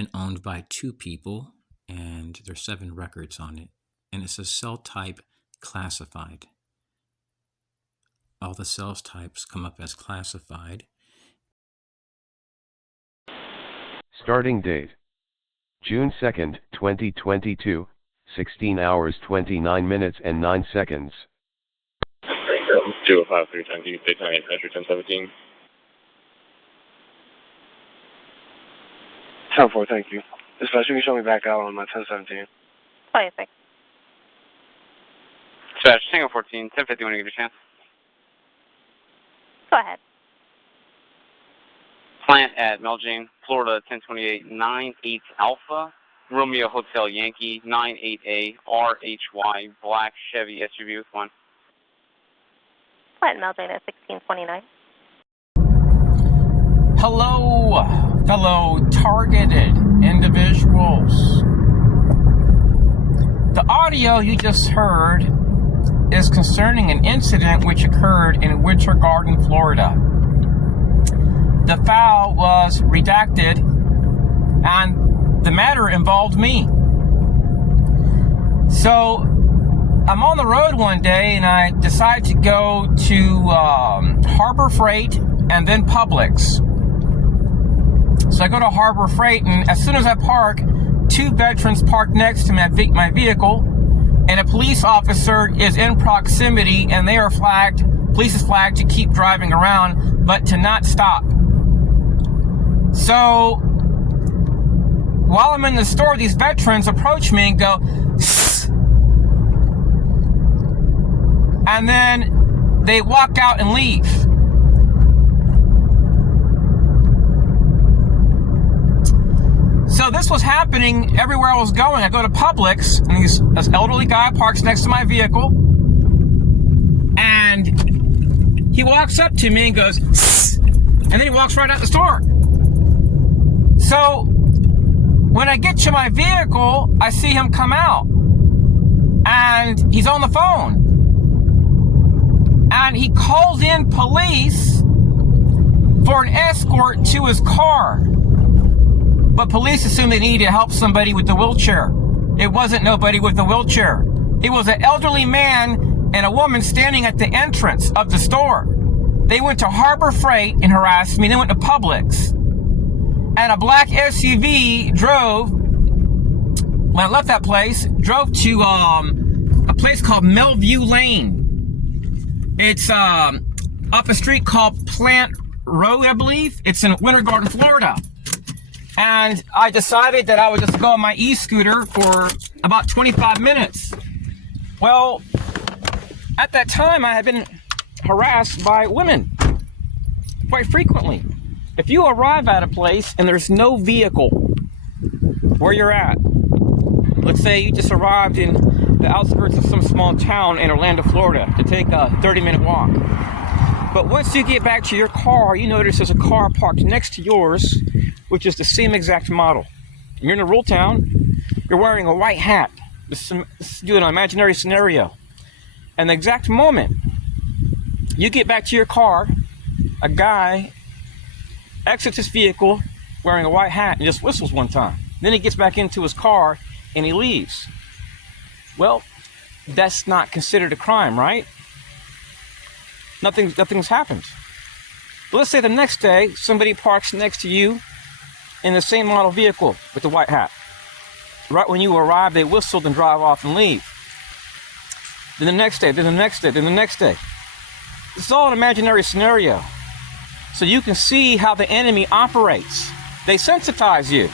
been owned by 2 people, and there's 7 records on it. And it says cell type classified. All the cell types come up as classified. Starting date: June 2nd, 2022, 16 hours 29 minutes and 9 seconds. 205 310, Daytime 8 Country 1017. 10-4, thank you. Dispatch, you can show me back out on my 1017. 26. Dispatch, Tango 14, 1050, when you get a chance. Go ahead. Plant at Melgene, Florida 1028, 98 Alpha, Romeo Hotel Yankee, 98A, RHY, black Chevy SUV with 1. Plant Melgene at 1629. Hello, fellow targeted individuals. The audio you just heard is concerning an incident which occurred in Winter Garden, Florida. The file was redacted, and the matter involved me. So I'm on the road one day, and I decide to go to Harbor Freight and then Publix. So I go to Harbor Freight, and as soon as I park, 2 veterans park next to my vehicle, and a police officer is in proximity, and they are flagged, police is flagged to keep driving around, but to not stop. So while I'm in the store, these veterans approach me and go, "Sss," and then they walk out and leave. So this was happening everywhere I was going. I go to Publix, and this elderly guy parks next to my vehicle, and he walks up to me and goes, "Sss," and then he walks right out the store. So when I get to my vehicle, I see him come out, and he's on the phone, and he called in police for an escort to his car. But police assumed they needed to help somebody with the wheelchair. It wasn't nobody with the wheelchair. It was an elderly man and a woman standing at the entrance of the store. They went to Harbor Freight and harassed me. They went to Publix. And a black SUV drove, when I left that place, drove to a place called Melview Lane. It's up a street called Plant Road, I believe. It's in Winter Garden, Florida. And I decided that I would just go on my e-scooter for about 25 minutes. Well, at that time, I had been harassed by women quite frequently. If you arrive at a place and there's no vehicle where you're at, let's say you just arrived in the outskirts of some small town in Orlando, Florida, to take a 30-minute walk. But once you get back to your car, you notice there's a car parked next to yours, which is the same exact model. You're in a rural town, you're wearing a white hat. This is an imaginary scenario. And the exact moment you get back to your car, a guy exits his vehicle wearing a white hat and just whistles one time. Then he gets back into his car and he leaves. Well, that's not considered a crime, right? Nothing's happened. But let's say the next day, somebody parks next to you in the same model vehicle with the white hat. Right when you arrive, they whistle and drive off and leave. Then the next day, then the next day, then the next day. This is all an imaginary scenario. So you can see how the enemy operates. They sensitize you.